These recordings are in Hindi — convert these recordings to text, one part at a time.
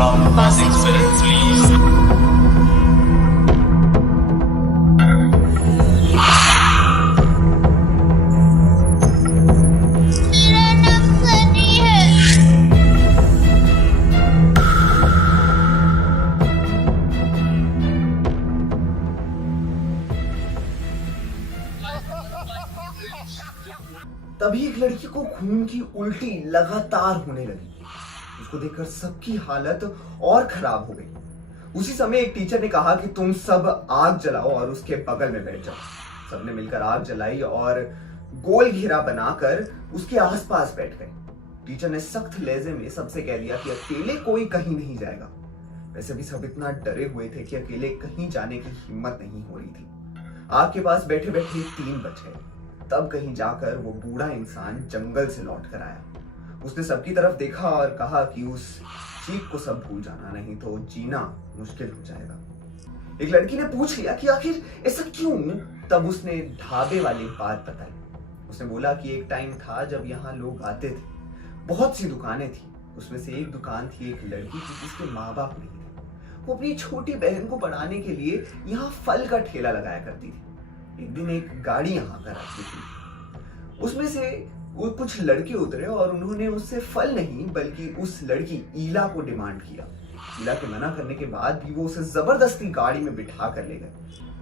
from Classic Films, please. मेरा नाम सनी है। तभी एक लड़की को खून की उल्टी लगातार होने लगी। उसको देखकर सबकी हालत और खराब हो गई। उसी समय एक टीचर ने कहा कि तुम सब आग जलाओ और उसके बगल में बैठ जाओ। सबने मिलकर आग जलाई और गोल घेरा बनाकर उसके आसपास बैठ गए। टीचर ने सख्त लहजे में सबसे कह दिया कि अकेले कोई कहीं नहीं जाएगा। वैसे भी सब इतना डरे हुए थे कि अकेले कहीं जाने की हिम्मत नहीं हो रही थी। आग के पास बैठे बैठे 3 बज गए। तब कहीं जाकर वो बूढ़ा इंसान जंगल से लौट कर आया। उसने सबकी तरफ देखा और कहा कि उस चीख को सब भूल जाना, नहीं तो जीना मुश्किल हो जाएगा। एक लड़की ने पूछ लिया कि आखिर ऐसा क्यों? तब उसने ढाबे वाली बात बताई। उसने बोला कि एक टाइम था जब यहाँ लोग आते थे। बहुत सी दुकानें थी। उसमें से एक दुकान थी एक लड़की की जिसके माँ बाप नहीं थे। वो अपनी छोटी बहन को पढ़ाने के लिए यहाँ फल का ठेला लगाया करती थी। एक दिन एक गाड़ी यहाँ पर आती थी। उसमें से वो कुछ लड़के उतरे और उन्होंने उससे फल नहीं बल्कि उस लड़की ईला को डिमांड किया। ईला के मना करने के बाद भी वो उसे जबरदस्ती गाड़ी में बिठा कर ले गए।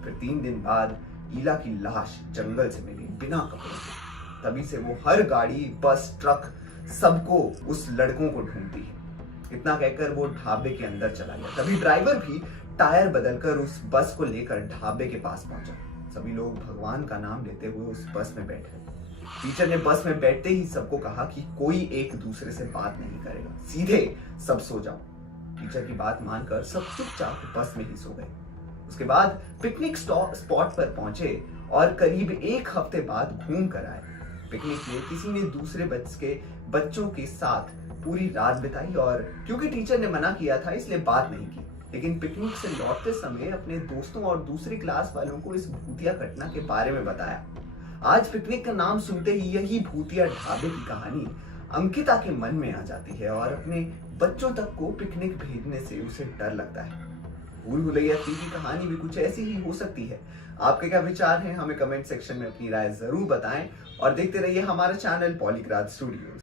फिर 3 दिन बाद ईला की लाश जंगल से मिली बिना कपड़ों के। तभी से वो हर गाड़ी, बस, ट्रक सबको उस लड़कों को ढूंढती है। इतना कहकर वो ढाबे के अंदर चला गया। तभी ड्राइवर भी टायर बदलकर उस बस को लेकर ढाबे के पास पहुंचा। सभी लोग भगवान का नाम लेते हुए उस बस में बैठ गए। टीचर ने बस में बैठते ही सबको कहा कि कोई एक दूसरे से बात नहीं करेगा, सीधे सब सो जाओ। टीचर की बात मानकर सब चुपचाप बस में ही सो गए। उसके बाद पिकनिक स्पॉट पर पहुंचे और करीब 1 हफ्ते बाद घूम कर आए। पिकनिक में किसी ने दूसरे बच्चों के साथ पूरी रात बिताई और क्योंकि टीचर ने मना किया था इसलिए बात नहीं की। लेकिन पिकनिक से लौटते समय अपने दोस्तों और दूसरी क्लास वालों को इस भूतिया घटना के बारे में बताया। आज पिकनिक का नाम सुनते ही यही भूतिया ढाबे की कहानी अंकिता के मन में आ जाती है और अपने बच्चों तक को पिकनिक भेजने से उसे डर लगता है। भूल भुलैया 3 की कहानी भी कुछ ऐसी ही हो सकती है। आपके क्या विचार हैं? हमें कमेंट सेक्शन में अपनी राय जरूर बताएं और देखते रहिए हमारा चैनल पॉलीग्राफ स्टूडियोज।